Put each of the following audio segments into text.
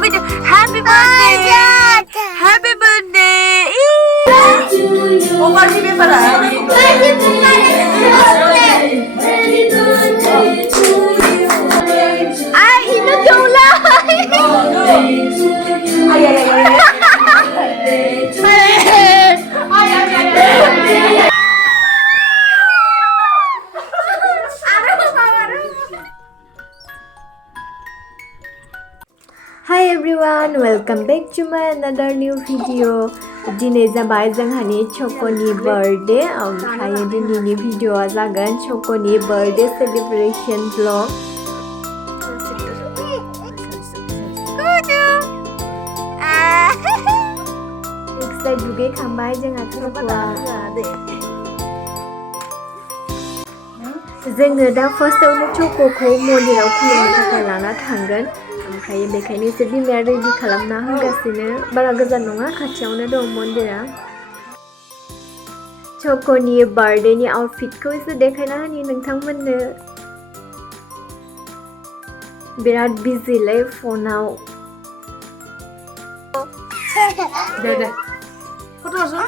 birthday. Happy birthday. Happy birthday. Oh, party paper ah. Ay, ino jola. Ay, ay, ay, ay. Hi everyone, welcome back to my another new video. Dine जाबाय जोंहानि चक'नि birthday ओमफ्राय दिनैनि भिडिअ'आ जागोन चक'नि birthday celebration vlog. Excited दुगैखांबाय जोंहा चक'आ. जोङो दा फार्स्टआवनो चक'खौ मन्दिराव खुलुमनो थाखाय लाना थांगोन. ओमफ्राय बेखायनो एसे बिमाया रेडि खालामना होगासिनो बारा गोजान नङा खाथियावनो दं मन्दिरा. चक'नि बार्थडेनि आउटफिटखौ एसे देखायना होनि नोंथांमोननो. बिराद बिजिलै फनाव. दे फट' हरसो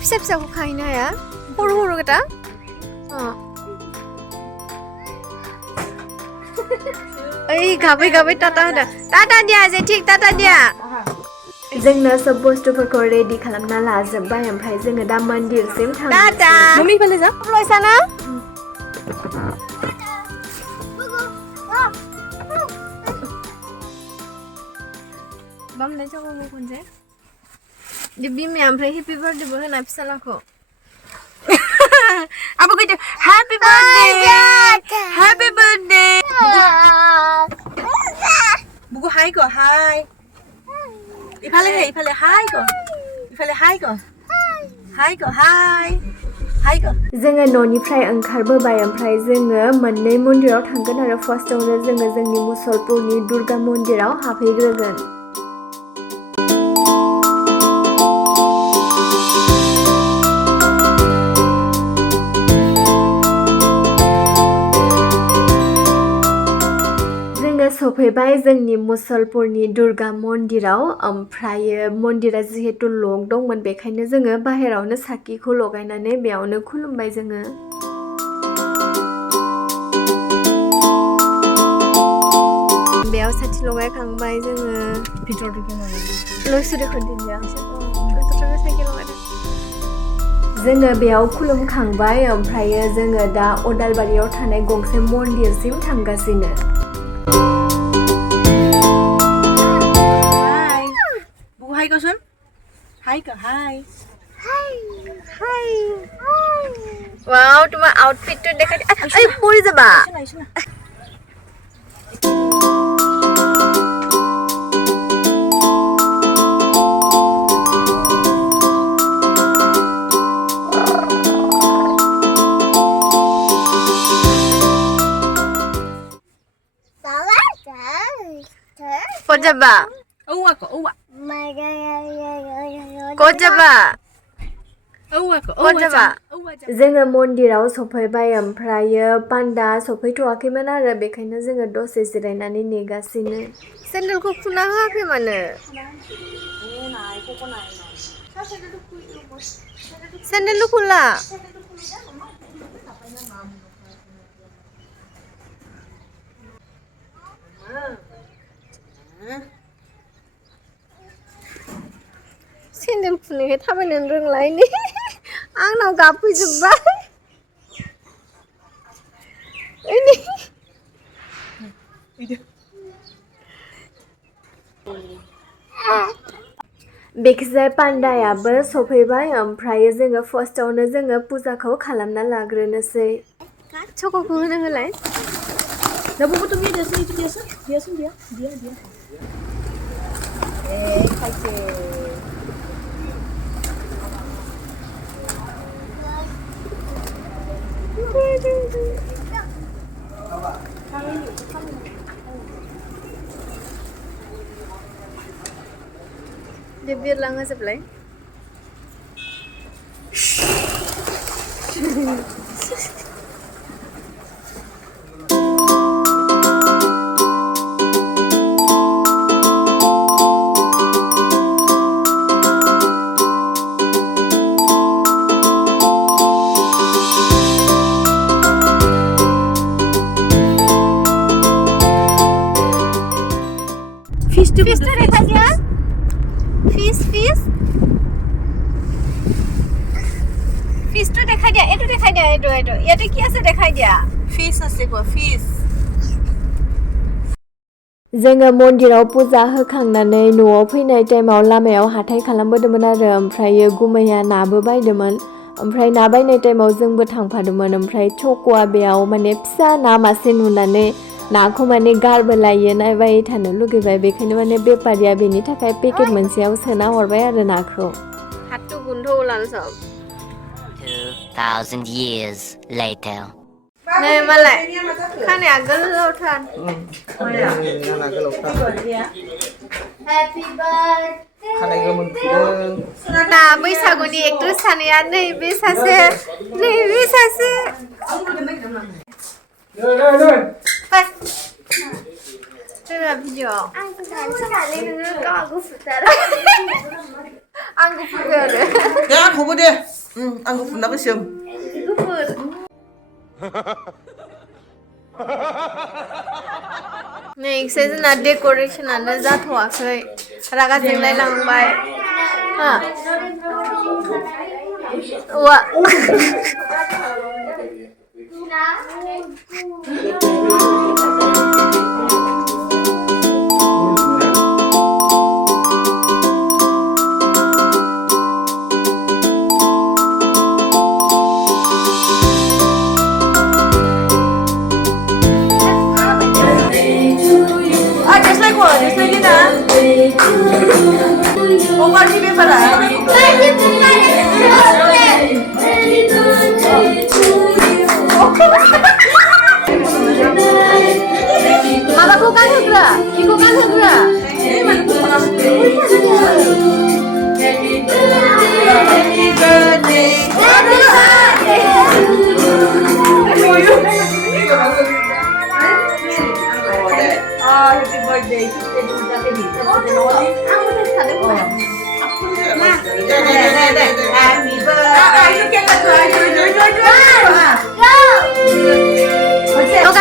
फिसा-फिसाखौ खाहैनो हाया हर' गथा ओइ गाबै टाटा होदो टाटानिया जेथिक टाटानिया जोंनो सब बुस्थुफोरखौ रेडि खालामना लाजोबबाय ओमफ्राय जोङो दा मन्दिरसिम थांगोन टाटा मम्मी फैले जा लयसाना बामले चक'खौ खनसे बिमाया ओमफ्राय हेपि बार्थडेबो होना फिसालाखौ Apa gitu? Happy birthday. Happy birthday. Buku hai ko, hai. Ifale hai ko. Ifale hai ko. Hai ko, hai. Hai ko. जोङो न'निफ्राय ओंखारबोबाय ओमफ्राय जोङो मोननै मन्दिराव थांगोन आरो फार्स्टआवनो जोङो जोंनि मुसलपुरनि दुर्गा मन्दिराव हाबहैग्रोगोन. सफैबाय जोंनि मुसलपुरनि दुर्गा मन्दिराव ओमफ्रायो मन्दिरा जिहेतु लक दंमोन बेखायनो जोङो बाहेरावनो साखिखौ लगायनानै बेयावनो खुलुमबाय जोङो. बेयाव साथि लगायखांबाय जोङो जोङो बेयाव खुलुमखांबाय ओमफ्रायो जोङो दा अदालबारियाव थानाय गंसे मन्दिरसिम थांगासिनो. Hai ko sun. Hai ko, hai. Hi. Wow, তোমার আউটফিটটা দেখা এই পরে যাবা. পরে যাবা. Uwa. Kojaba. जोङो मन्दिराव सफैबाय ओमफ्रायो पान्डा सफैथ'वाखैमोन आरो बेखायनो जोङो दसे जिरायनानै नेगासिनो. सेन्देलखौ खुना होआखै मानो? सेन्देलखौ खुला. सेन्देल खुनोखाय थाबायनो रोंला इनि आंनाव गाबफैजोब्बाय इनि बेखिजाय पान्डायाबो सफैबाय ओमफ्राय जोङो फार्स्टआवनो जोङो पुजाखौ खालामना लाग्रोनोसै. चक'खौ होनो होलाय. Dia bilang sebelah. Fish tu देखा दिया फिश তো দেখাই দিয়া এটো দেখাই দিয়া এটো ইয়াতে কি আছে দেখাই দিয়া fish আছে গো fish जोङो मन्दिराव पुजा होखांनानै न'आव फैनाय टाइमाव लामायाव हाथाय खालामबोदोंमोन आरो ओमफ्रायो गुमैया नाबो बायदोंमोन ओमफ्राय ना बायनाय टाइमाव जोंबो थांफादोंमोन ओमफ्राय चक'आ बेयाव माने फिसा ना मासे नुनानै नाखौ माने गारबो लायो नायबाय थानो लुगैबाय बेखायनो माने बेपारिया बेनि थाखाय पेकेट मोनसेयाव सोना हरबाय आरो नाखौ हातु गुन्थौ लानसम 2000 years later नै मालाय खानाया गोलावथार Happy birthday खानाय गोमोन फुदों ना बैसागुनि एक्ट्रेस सानैया नैबे सासे जोंना भिडिअ आं गुफुर आरो आंखौबो दे आंखौ फुनना गोसोम गुफुर नेक्स्ट जोंना डेक'रेशनानो जाथ'वाखै रागा जोंलायलांबाय वा माबाखौ गानहोग्रा बेखौ गानहोग्रा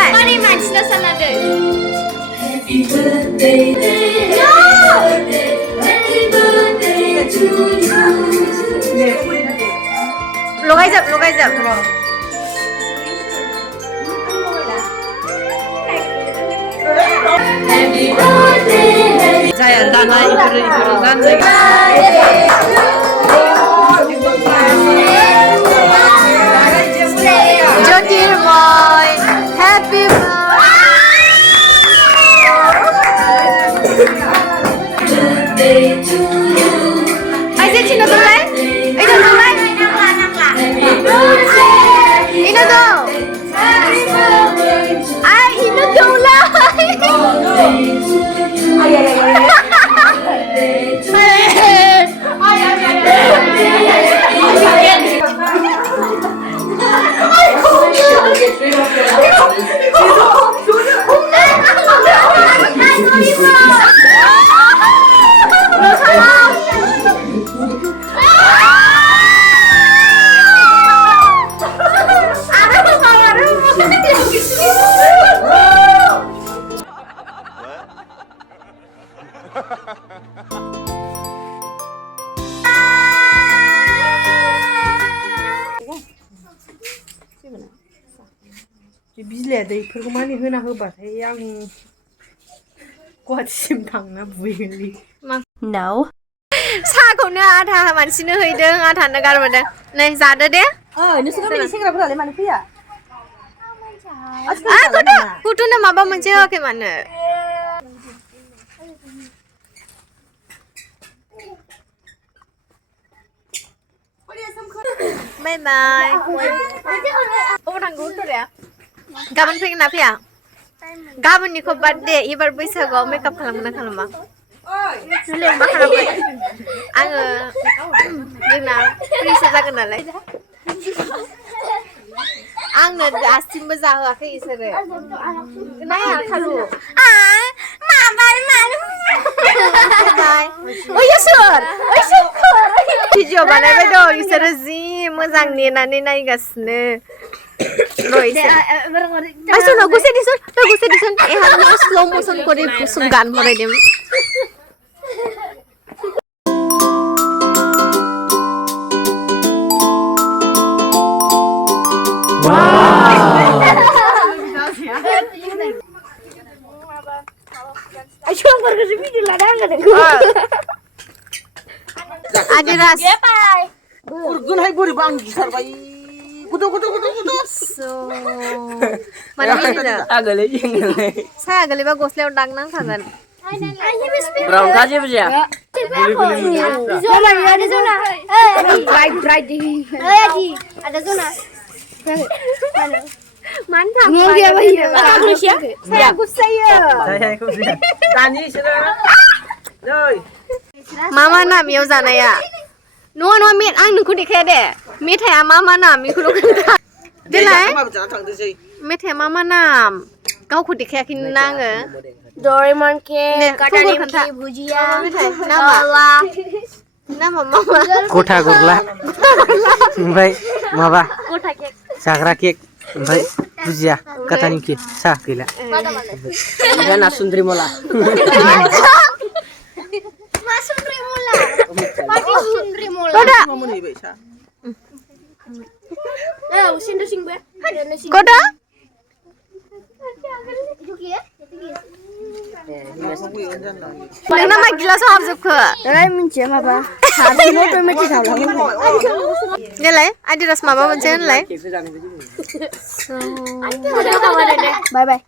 Mari mancina sana deh. Happy birthday to you. Logai jap. Happy birthday. Saya dana ibu kan Jodir boy. Happy birthday to you. Aja Cina tulai. Ina tulai. Ina do. Ay, ina tulai. बिलाया दैफोरखौ माने होना होबाथाय आं गुवाहाटिसिम थांना बुहैगोनलै No. साखौनो आधा मानसिनो हैदों आधानो गारबोदों नै जादो दे नोंसोर गामिनि सेंग्राफोरालाय मानो फैया कुटुनो माबा मोनसे होआखै मानो बाय बाय गाबोन फैगोन ना फैया गाबोननिखौ बार्थडे एबार बैसागुआव मेकआप खालामगोन ना खालामा मा खालामगोन आङो जोंना फ्रिसो जागोन नालाय आंनो दासिमबो जाहोआखै इसोरो नाया खालु भिडिअ बानायबाय दं इसोरो जि मोजां नेनानै नायगासिनो गुसे दिसन स्लो मोशन করে কুসুম গান ভরাই them Adidas. Urgunhay buri bang gisar bay. Kudo. So. Mana ini dah? Agale jengale. Saya agale ba gosle undang nang sagan. Brown kaje bja. Zona, ada zona. Bright di. Ada zona. Mantap. Ngomong apa ya? Kamu siapa? Saya kusaya. Saya kusia. Tani sudah. Rồi. Mama na miau zanaya. No meet ang nungku dikhe de. Meet hai mama na mi khulu kan. Delai. Meet hai mama na. Kau khud dikhe kin nang e. Doraemon ke, kata nimki, bhujia, Nama mama. Kota gurla. Oमफ्राय माबा जाग्रा cake ओमफ्राय भुजिया kata nimki सा गैला ओमफ्राय नासुन्द्रि मला Koda. Koda. Nama gilas habjubku. Delai, Adidas mama moncen lai. Bye bye.